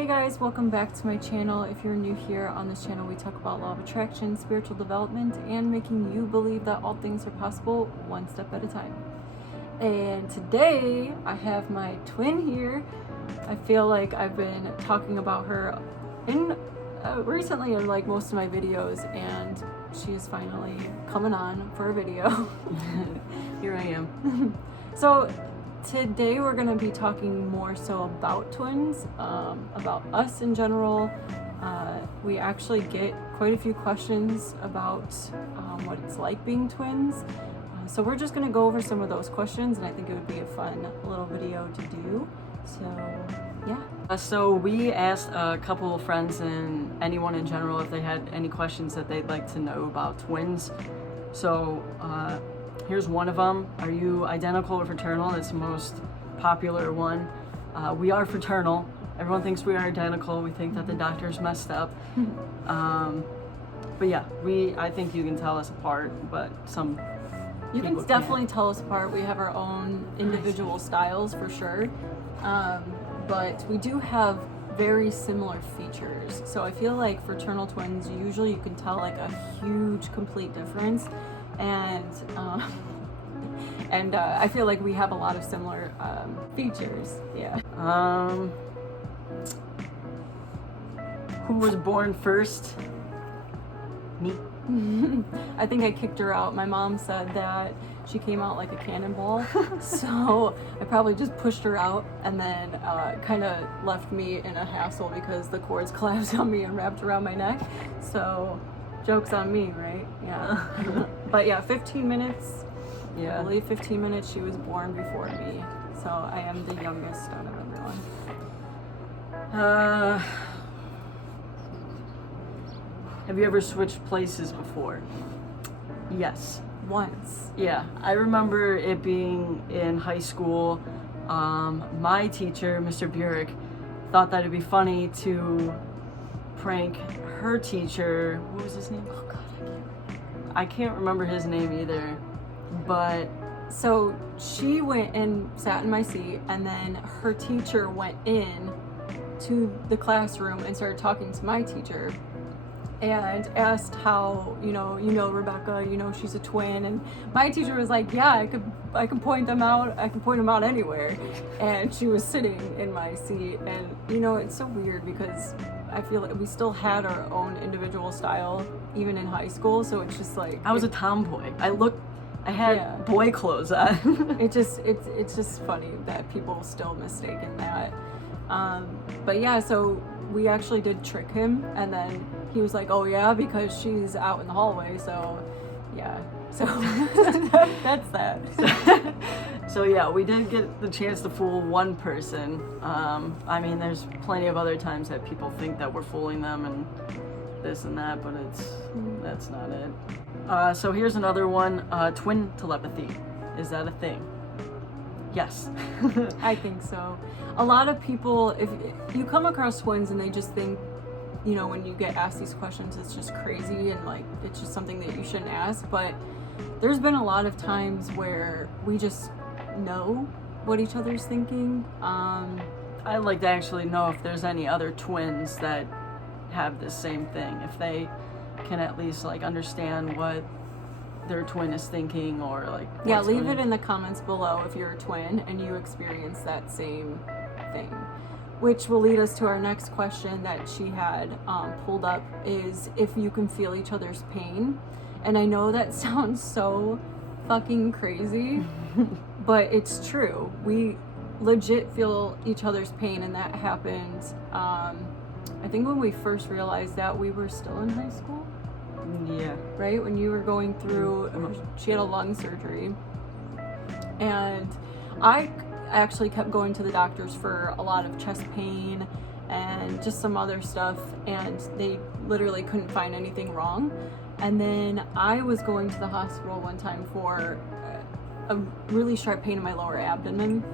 Hey guys, welcome back to my channel. If you're new here, on this channel we talk about law of attraction, spiritual development, and making you believe that all things are possible one step at a time. And today I have my twin here. I feel like I've been talking about her in recently in like most of my videos, and she is finally coming on for a video. Here I am. So today we're going to be talking more so about twins, about us in general. We actually get quite a few questions about what it's like being twins. So we're just going to go over some of those questions, and I think it would be a fun little video to do. So yeah. So we asked a couple of friends and anyone in general if they had any questions that they'd like to know about twins. So here's one of them. Are you identical or fraternal? It's the most popular one. We are fraternal. Everyone thinks we are identical. We think that the doctors messed up. But yeah, I think you can tell us apart, but you can definitely tell us apart. We have our own individual styles for sure. But we do have very similar features. So I feel like fraternal twins, usually you can tell like a huge complete difference. And I feel like we have a lot of similar features. Yeah. Who was born first? Me. I think I kicked her out. My mom said that she came out like a cannonball. So I probably just pushed her out, and then kind of left me in a hassle because the cords collapsed on me and wrapped around my neck. So joke's on me, right? Yeah. But yeah, 15 minutes. Yeah. I believe 15 minutes she was born before me. So I am the youngest out of everyone. Have you ever switched places before? Yes. Once. Yeah, I remember it being in high school. My teacher, Mr. Burek, thought that it'd be funny to prank her teacher. What was his name? Oh God, I can't remember his name either. But so she went and sat in my seat, and then her teacher went in to the classroom and started talking to my teacher and asked how, you know Rebecca, she's a twin, and my teacher was like, yeah, I could point them out. I can point them out anywhere. And she was sitting in my seat, and it's so weird because I feel like we still had our own individual style even in high school. So it's just like I was a tomboy. I had boy clothes on. it's just funny that people still mistaken that. But yeah, so we actually did trick him, and then he was like, oh yeah, because she's out in the hallway. So yeah, so that's that. So yeah, we did get the chance to fool one person. I mean, there's plenty of other times that people think that we're fooling them and this and that, but that's not it. So here's another one. Twin telepathy. Is that a thing? Yes. I think so. A lot of people, if you come across twins and they just think, when you get asked these questions, it's just crazy and like it's just something that you shouldn't ask. But there's been a lot of times where we just know what each other's thinking. I'd like to actually know if there's any other twins that have this same thing, if they can at least like understand what their twin is thinking, or like leave it in the comments below if you're a twin and you experience that same thing, which will lead us to our next question that she had pulled up, is if you can feel each other's pain. And I know that sounds so fucking crazy, but it's true. We legit feel each other's pain, and that happened I think when we first realized that, we were still in high school. Yeah. Right? When you were going through, she had a lung surgery. And I actually kept going to the doctors for a lot of chest pain and just some other stuff, and they literally couldn't find anything wrong. And then I was going to the hospital one time for a really sharp pain in my lower abdomen,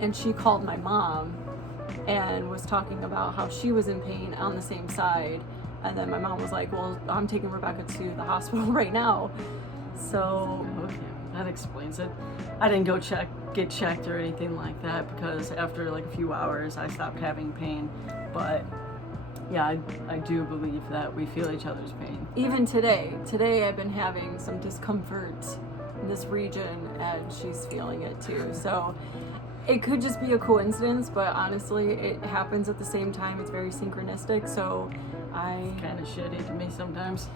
and she called my mom and was talking about how she was in pain on the same side. And then my mom was like, well, I'm taking Rebecca to the hospital right now. So Okay, that explains it. I didn't get checked or anything like that because after like a few hours I stopped having pain. But yeah, I do believe that we feel each other's pain. even today I've been having some discomfort in this region, and she's feeling it too. So it could just be a coincidence, but honestly, it happens at the same time. It's very synchronistic. So I Kind of shitty to me sometimes.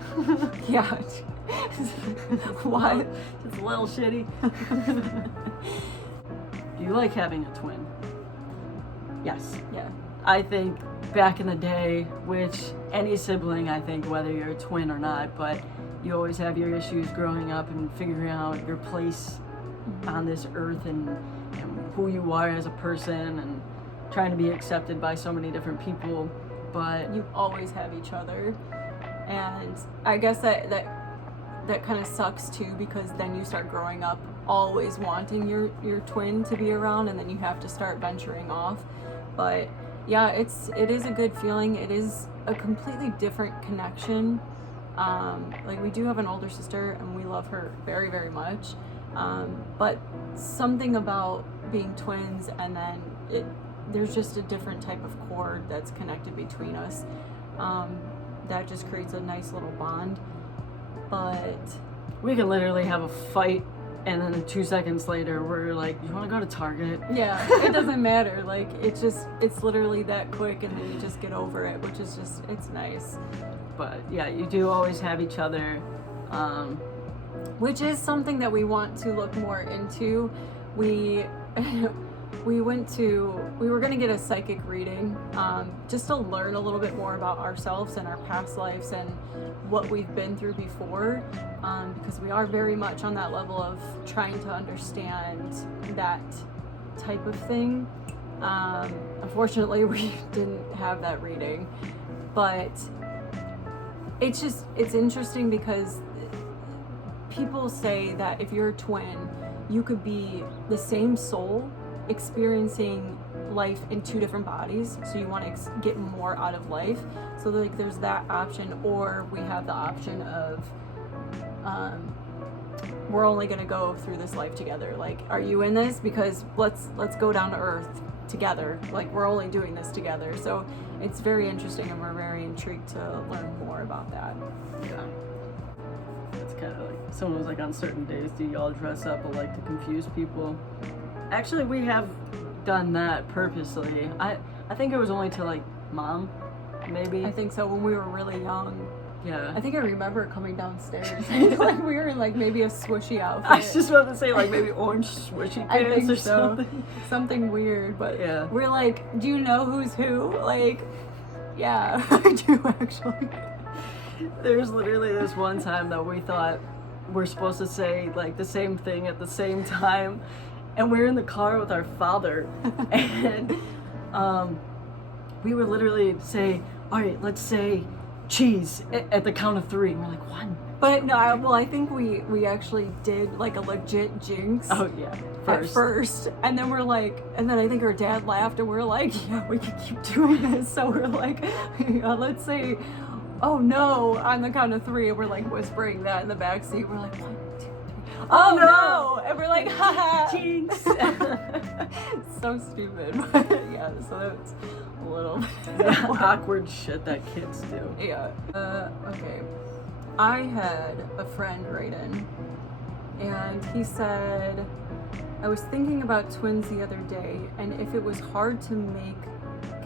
yeah. What? It's a little shitty. Do you like having a twin? Yes. Yeah. I think back in the day, which any sibling, I think, whether you're a twin or not, but you always have your issues growing up and figuring out your place on this earth and who you are as a person and trying to be accepted by so many different people. But You always have each other, and I guess that kind of sucks too, because then you start growing up always wanting your twin to be around, and then you have to start venturing off. But yeah, it is a good feeling. It is a completely different connection. Like, we do have an older sister and we love her very, very much, but something about being twins, and then there's just a different type of cord that's connected between us, that just creates a nice little bond. But we can literally have a fight and then 2 seconds later we're like, you want to go to Target? yeah, it doesn't matter. Like, it's literally that quick, and then you just get over it, which is just, it's nice. But yeah, you do always have each other. Which is something that we want to look more into. We we were going to get a psychic reading, just to learn a little bit more about ourselves and our past lives and what we've been through before, because we are very much on that level of trying to understand that type of thing. Unfortunately, we didn't have that reading, but it's interesting because people say that if you're a twin, you could be the same soul experiencing life in two different bodies. So you want to get more out of life. So like, there's that option, or we have the option of we're only going to go through this life together. Like, are you in this? Because let's go down to earth together. Like, we're only doing this together. So it's very interesting, and we're very intrigued to learn more about that. Yeah. It's kind of like, someone was like, on certain days, do y'all dress up or like to confuse people? Actually, we have done that purposely. I think it was only to like mom, maybe. I think so, when we were really young. Yeah. I think I remember coming downstairs. Like, we were in like maybe a swishy outfit. I was just about to say like maybe orange swishy I pants think or so. something. Something weird, but Yeah. we're like, do you know who's who? Like, yeah, I do actually. There's literally this one time that we thought we're supposed to say like the same thing at the same time, and we're in the car with our father, and we would literally say, all right, let's say cheese at the count of 3. And we're like, 1. But no, I think we actually did like a legit jinx. Oh yeah, At first, and then we're like, and then I think our dad laughed, and we're like, yeah, we can keep doing this. So we're like, let's say, oh no, on the count of 3, and we're like whispering that in the back seat. We're like, 1, 2, 3. Oh no! And we're like, haha, jinx. So stupid. But yeah, so that's a little awkward shit that kids do. Yeah. Okay. I had a friend write in, and he said, I was thinking about twins the other day, and if it was hard to make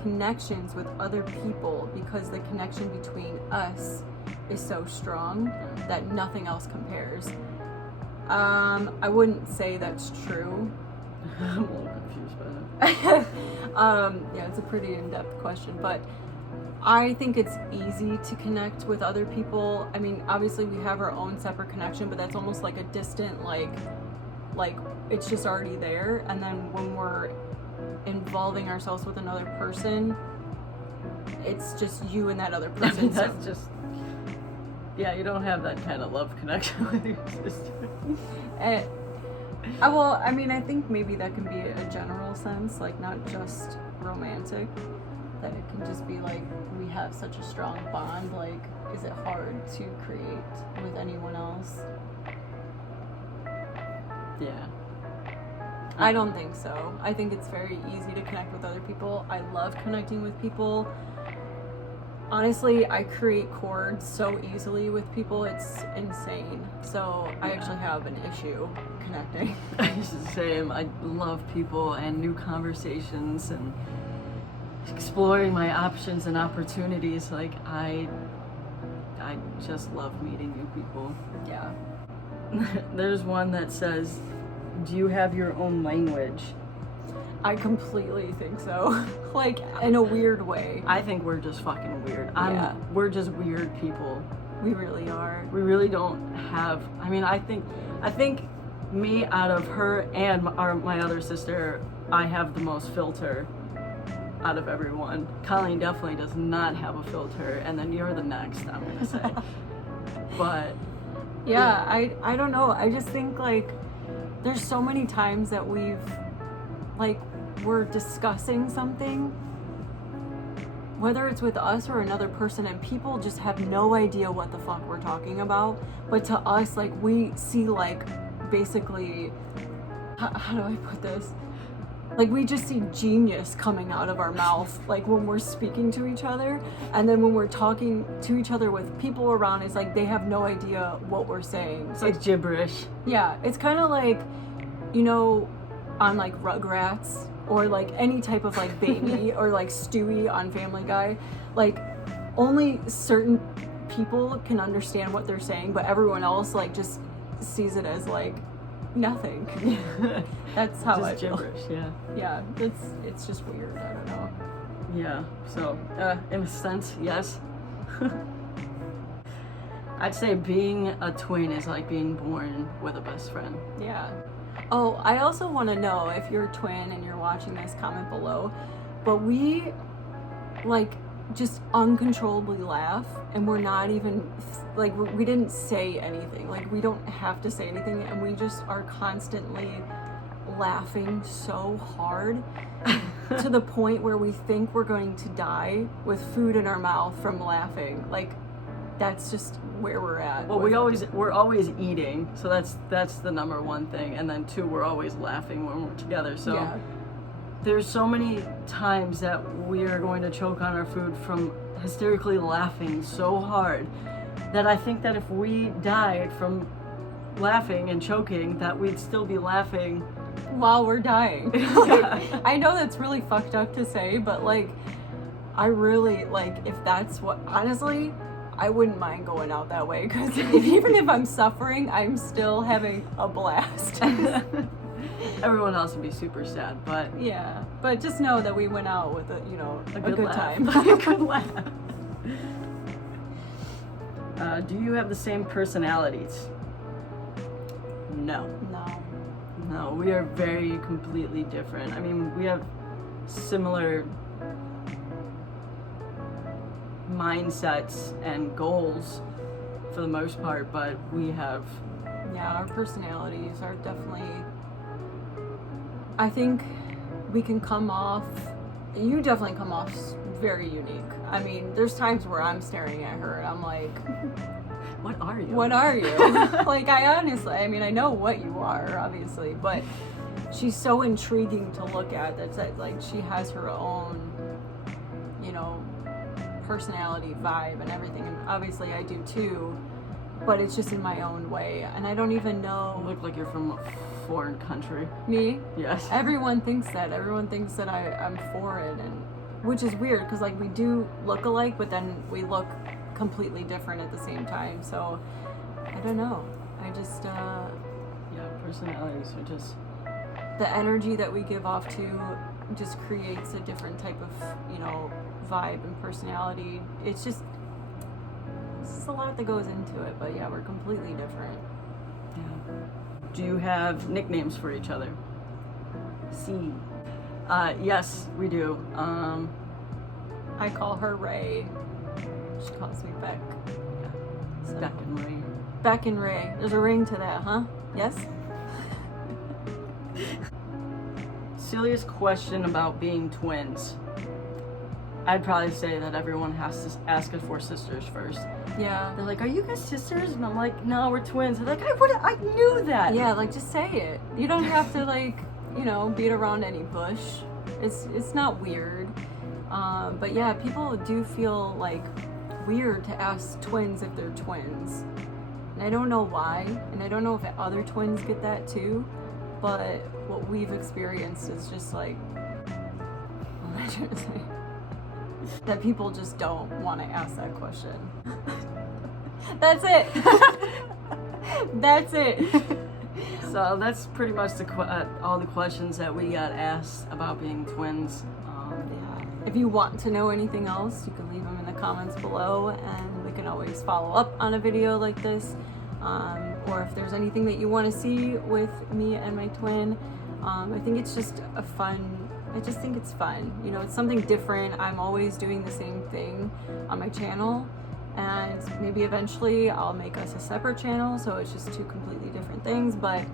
connections with other people because the connection between us is so strong that nothing else compares. I wouldn't say that's true. I'm a little confused by that. Yeah, it's a pretty in-depth question, but I think it's easy to connect with other people. I mean, obviously we have our own separate connection, but that's almost like a distant, like it's just already there. And then when we're involving ourselves with another person, it's just you and that other person. I mean, that's just, yeah, you don't have that kind of love connection with your sister. Well, I mean, I think maybe that can be a general sense, like not just romantic, that it can just be like, we have such a strong bond, like, is it hard to create with anyone else? Yeah. I don't think so. I think it's very easy to connect with other people. I love connecting with people. Honestly, I create chords so easily with people, it's insane. So I actually have an issue connecting. It's the same. I love people and new conversations and exploring my options and opportunities. Like I just love meeting new people. Yeah. There's one that says, "Do you have your own language?" I completely think so. Like, in a weird way. I think we're just fucking weird. Yeah. We're just weird people. We really are. We really don't have. I mean, I think me out of her and my other sister, I have the most filter out of everyone. Colleen definitely does not have a filter, and then you're the next, I'm gonna say. But yeah, I don't know. I just think like there's so many times that we're discussing something, whether it's with us or another person, and people just have no idea what the fuck we're talking about. But to us, like, we see, like, basically, how do I put this? Like, we just see genius coming out of our mouth, like, when we're speaking to each other. And then when we're talking to each other with people around, it's like they have no idea what we're saying. it's like gibberish. Yeah, it's kind of like, you know, on, like, Rugrats, or like any type of like baby or like Stewie on Family Guy, like only certain people can understand what they're saying, but everyone else like just sees it as like nothing. That's how Just I feel. gibberish. Yeah. Yeah, it's just weird. I don't know. Yeah. So, in a sense, yes. I'd say being a twin is like being born with a best friend. Yeah. Oh, I also want to know if you're a twin and you're watching this, comment below. But we, like, just uncontrollably laugh, and we're not even, like, we didn't say anything. Like, we don't have to say anything, and we just are constantly laughing so hard to the point where we think we're going to die with food in our mouth from laughing. Like, that's just where we're at. Well, we're always eating, so that's the number one thing, and then two, we're always laughing when we're together. So yeah. There's so many times that we are going to choke on our food from hysterically laughing so hard that I think that if we died from laughing and choking, that we'd still be laughing while we're dying. Like, I know that's really fucked up to say, but like, I really, like, if that's what, honestly, I wouldn't mind going out that way, because even if I'm suffering, I'm still having a blast. Everyone else would be super sad, but yeah, but just know that we went out with a good laugh. time. A good laugh. Do you have the same personalities? No. No, we are very completely different. I mean, we have similar mindsets and goals for the most part, but we have... Yeah, our personalities are definitely... I think we can come off... You definitely come off very unique. I mean, there's times where I'm staring at her and I'm like... What are you? What are you? Like, I honestly, I mean, I know what you are, obviously, but she's so intriguing to look at that, like, she has her own, you know, personality, vibe, and everything. And obviously I do too, but it's just in my own way. And I don't even know. You look like you're from a foreign country. Me? Yes. Everyone thinks that. Everyone thinks that I'm foreign, and which is weird because like we do look alike, but then we look completely different at the same time. So I don't know. I just yeah, personalities are just... The energy that we give off to just creates a different type of, you know, vibe and personality. It's just a lot that goes into it, but yeah, we're completely different. Yeah. Do you have nicknames for each other? See, yes, we do. I call her Ray. She calls me Beck. Yeah. So, Beck and Ray. Beck and Ray. There's a ring to that, huh? Yes? Silliest question about being twins. I'd probably say that everyone has to ask us for sisters first. Yeah. They're like, "Are you guys sisters?" And I'm like, "No, we're twins." They're like, I knew that." Yeah, like just say it. You don't have to like, you know, beat around any bush. It's not weird. But yeah, people do feel like weird to ask twins if they're twins. And I don't know why, and I don't know if other twins get that too, but what we've experienced is just like, what am I trying to say? That people just don't want to ask that question. That's it. That's it. So that's pretty much all the questions that we got asked about being twins. Yeah. If you want to know anything else, you can leave them in the comments below, and we can always follow up on a video like this. Or if there's anything that you want to see with me and my twin, I think it's just I just think it's fun. You know, it's something different. I'm always doing the same thing on my channel, and maybe eventually I'll make us a separate channel, so it's just two completely different things, but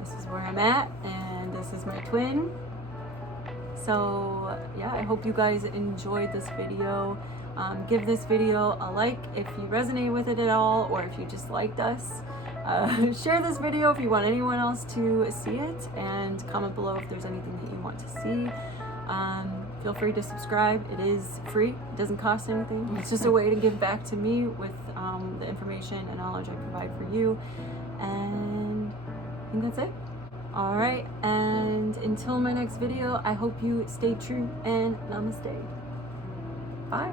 this is where I'm at, and this is my twin. So yeah, I hope you guys enjoyed this video. Give this video a like if you resonate with it at all, or if you just liked us. Share this video if you want anyone else to see it, and comment below if there's anything that you want to see. Feel free to subscribe. It is free. It doesn't cost anything. It's just a way to give back to me with the information and knowledge I provide for you. And I think that's it. All right, and until my next video, I hope you stay true and namaste. Bye.